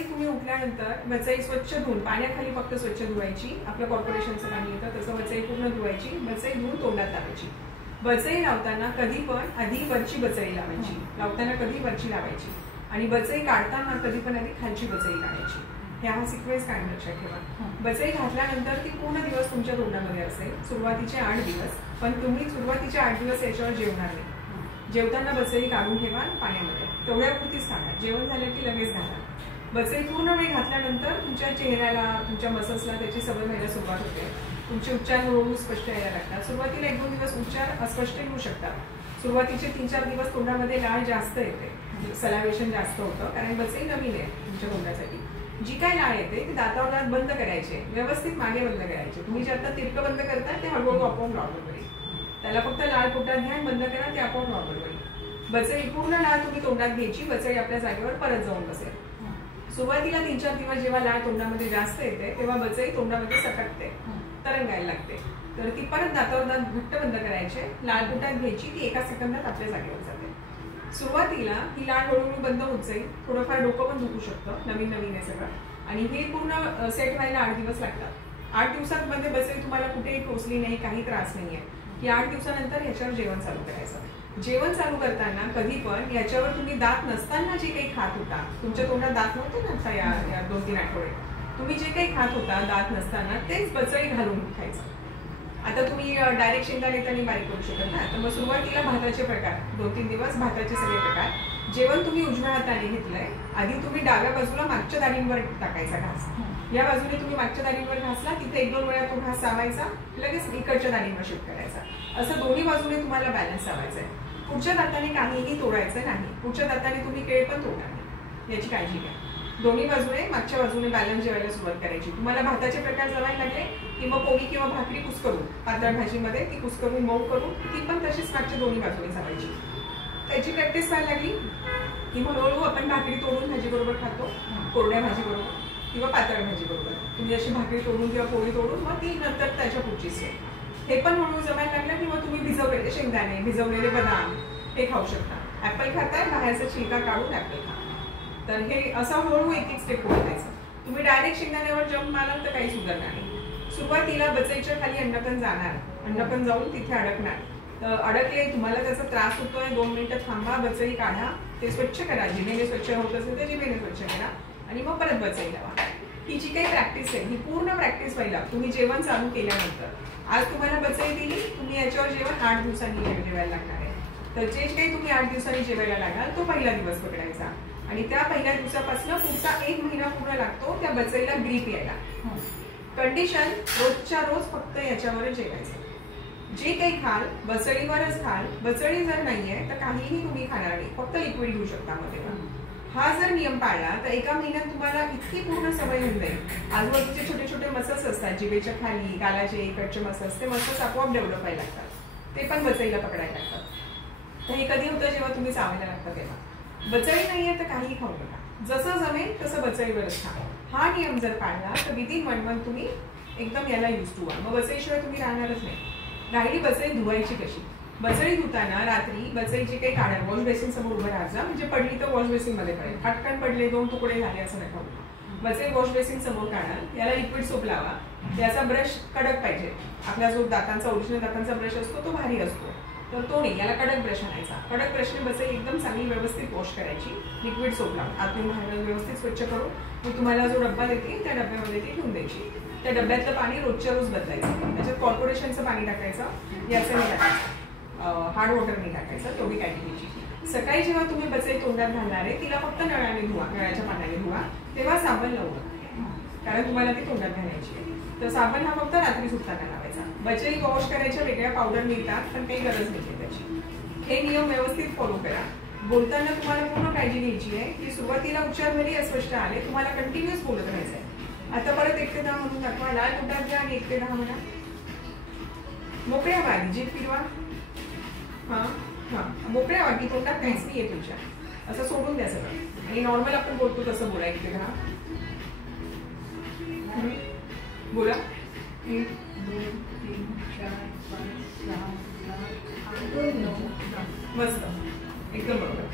सकाळी तुम्ही उठल्यानंतर वचई स्वच्छ धुवून, पाण्याखाली फक्त स्वच्छ धुवायची, आपलं कॉर्पोरेशनचं पाणी येतं तसं वचई पूर्ण धुवायची, वचई धुवून तोंडात लावायची. वचई लावताना कधी पण आधी वरची वचई लावायची, लावताना कधी वरची लावायची, आणि वचई काढताना कधी पण आधी खालची वचई काढायची. हा सिक्वेन्स काय लक्षात ठेवा. वचई घातल्यानंतर ती पूर्ण दिवस तुमच्या तोंडामध्ये असेल, सुरुवातीचे 8 दिवस. पण तुम्ही सुरुवातीचे 8 दिवस याच्यावर जेवणार नाही. जेवताना वचई काढून ठेवा पाण्यामध्ये, तेवढ्यापुरतीच काढा. जेवण झालं की लगेच घाला. वचई पूर्ण वेळ घातल्यानंतर तुमच्या चेहऱ्याला, तुमच्या मसल्सला त्याची सवय व्हायला सुरुवात होते. तुमचे उच्चार हळूहळू स्पष्ट यायला लागतात. सुरुवातीला 1-2 दिवस उच्चार अस्पष्ट येऊ शकतात. सुरुवातीचे 3-4 दिवस तोंडामध्ये लाळ जास्त येते, सलावेशन जास्त होतं, कारण वचई नवीन आहे तुमच्या तोंडासाठी. जी काय लाळ येते ती दातावर दात बंद करायचे, व्यवस्थित मागे बंद करायचे. तुम्ही जे आता तिरकं बंद करताय ते हळूहळू आपोआप नॉर्मल होईल. त्याला फक्त लाळ पोटात घ्या, बंद करा, ते आपोआप नॉर्मल होईल. वचई पूर्ण लाळ तुम्ही तोंडात घ्यायची, वचई आपल्या जागेवर परत जाऊन बसेल. सुरुवातीला 3-4 दिवस जेव्हा लाळ तोंडामध्ये जास्त येते तेव्हा वचई तोंडामध्ये सटकते, तरंगायला लागते. तर ती परत दातावर दात घट्ट बंद करायचे, लाळ पोटात घ्यायची, ती 1 सेकंदात आपल्या जागेवर जाते. सुरुवातीला ही लाळ हळूहळू बंद होत जाईल. थोडंफार डोकं पण दुखू शकतं, नवीन आहे सगळं. आणि हे पूर्ण सेट व्हायला 8 दिवस लागतात. 8 दिवसांमध्ये वचई तुम्हाला कुठेही टोचली नाही, काही त्रास नाहीये, की 8 दिवसानंतर ह्याच्यावर जेवण चालू करायचं. जेवण चालू करताना कधी पण याच्यावर तुम्ही दात नसताना जे काही खात होता, तुमच्या तोंडात दात नव्हते ना या 2-3 आठवडे, तुम्ही जे काही खात होता दात नसताना तेच वचई घालून खायचं. आता तुम्ही डायरेक्ट शेंगदाणे येताना बारीक करू शकत ना, तर मग सुरुवातीला भाताचे प्रकार, 2-3 दिवस भाताचे सगळे प्रकार. जेवण तुम्ही उजव्या हाताने घेतलंय, आधी तुम्ही डाव्या बाजूला मागच्या दाढींवर टाकायचा घास. या बाजूने तुम्ही मागच्या दाढींवर घासला, तिथे 1-2 वेळा तो घास चावायचा, लगेच इकडच्या दाढींवर शिफ्ट करायचा. असं दोन्ही बाजूने तुम्हाला बॅलन्स लावायचा आहे. पुढच्या दाताने काहीही तोडायचं नाही. पुढच्या दाताने तुम्ही केळ पण तोडणार नाही, याची काळजी घ्या. दोन्ही बाजूने मागच्या बाजूने बॅलन्स जेवायला सुरुवात करायची. तुम्हाला भाताचे प्रकार जवायला लागले की मग पोळी किंवा भाकरी कुस्करून, पातळ भाजीमध्ये ती कुस्करून मऊ करून ती पण तशीच मागच्या दोन्ही बाजूने चावायची. त्याची प्रॅक्टिस व्हायला लागली की मग हळूहळू आपण भाकरी तोडून भाजी बरोबर खातो, कोरड्या भाजी बरोबर किंवा पातळ भाजी बरोबर. तुम्ही अशी भाकरी तोडून किंवा पोळी तोडून मग ती नंतर त्याच्या पुढचीच आहे. हे पण हळूहळू जमायला लागलं की मग तुम्ही भिजवलेले शेंगदाणे, भिजवलेले बदाम हे खाऊ शकता. ऍपल खाताय, बाहेरचा छिलका काढून ऍपल खा. तर हे असं हळूहळू एक स्टेप पुढे जायचं. तुम्ही डायरेक्ट शेंगदाण्यावर जंप माराल तर काही सुधारणार नाही. सुरुवातीला वचईच्या खाली अन्नकण जाणार, अन्नकण जाऊन तिथे अडकणार. तर अडकले, तुम्हाला त्याचा त्रास होतोय, 2 मिनिटं थांबा, वचई काढा, ते स्वच्छ करा. जिभेने स्वच्छ होत असेल तर जिभेने स्वच्छ करा आणि मग परत वचई लावा. ही जी काही प्रॅक्टिस आहे ही पूर्ण प्रॅक्टिस व्हायला तुम्ही जेवण चालू केल्यानंतर, आज तुम्हाला वचई दिली, तुम्ही याच्यावर जेवण 8 दिवसांनी जेवायला लागणार आहे. तर जे काही तुम्ही 8 दिवसांनी जेवायला लागाल तो पहिला दिवस पकडायचा आणि त्या पहिल्या दिवसापासून पुढचा 1 महिना पूर्ण लागतो त्या वचईला ग्रीप यायला. कंडिशन रोजच्या रोज फक्त याच्यावरच जेवायचं. जे काही खाल वचळीवरच खाल. वचळी जर नाहीये तर काहीही तुम्ही खाणार नाही, फक्त लिक्विड घेऊ शकता मध्ये. हा जर नियम पाळला तर 1 महिन्यात तुम्हाला इतकी पूर्ण सवय होऊन जाईल. आजूबाजूचे छोटे छोटे मसल्स असतात जिभेच्या खाली, गालाचे इकडचे मसल्स, ते मसल्स आपोआप डेव्हलप व्हायला लागतात. ते पण वचईला पकडायला लागतात. तर हे कधी होतं जेव्हा तुम्ही चावायला लागता तेव्हा. वचई नाहीये तर काहीही खाऊ नका, जसं जमेल तसं वचईवरच खा. हा नियम जर पाळला तर विदिन 1 मंथ तुम्ही एकदम याला यूज टू व्हा. मग वचईशिवाय तुम्ही राहणारच नाही. राहिली वचई धुवायची कशी. वचई धुताना रात्री वचई जे काही काढा, वॉश बेसिन समोर उभं राहायचं. म्हणजे पडली तर वॉश बेसिन मध्ये पडेल, पटकन पडले 2 तुकडे झाले असं नका. वचई वॉश बेसिन समोर काढा, याला लिक्विड सोप लावा. याचा ब्रश कडक पाहिजे. आपला जो दातांचा ओरिजिनल दातांचा ब्रश असतो तो भारी असतो, तर तो नाही, याला कडक ब्रश आणायचा. कडक ब्रशने वचई एकदम चांगली व्यवस्थित वॉश करायची, लिक्विड सोप लावून आतून बाहेर व्यवस्थित स्वच्छ करून. मग तुम्हाला जो डब्बा देते त्या डब्यामध्ये ती ठेवून द्यायची. त्या डब्यातलं पाणी रोजच्या रोज बदलायचं. त्याच्यात कॉर्पोरेशनचं पाणी टाकायचं, याचं नाही टाकायचं, हार्ड वॉटर नाही टाकायचं, तेवढी काळजी घ्यायची. सकाळी जेव्हा तुम्ही वचई तोंडात घालणार आहे तिला फक्त नळाने धुवा, नळाच्या पाण्याने धुवा, तेव्हा साबण लावू नका, कारण तुम्हाला ती तोंडात घालायची आहे. तर साबण हा फक्त रात्री सुटताना लावायचा. वचई वॉश करायच्या वेगळ्या पावडर मिळतात, पण काही गरज नाही त्याची. हे नियम व्यवस्थित फॉलो करा. बोलताना तुम्हाला पूर्ण काळजी घ्यायची आहे की सुरुवातीला उच्चार भले अस्पष्ट आले, तुम्हाला कंटिन्युअस बोलत राहायचं आहे. आता परत 1 ते 10 म्हणून दाखवा. लाल तोंडात घ्या आणि 1 ते 10 म्हणा. मोकळ्या वागी जीभ फिरवा. मोकळ्या वागी, तोंडात काहीच नाही आहे तुमच्या, असं सोडून द्या सगळं आणि नॉर्मल आपण बोलतो तसं बोला. 1 ते 10 बोला. 1 2 3 4 5 6 7 8 9 10. मस्त, एकदम बरोबर.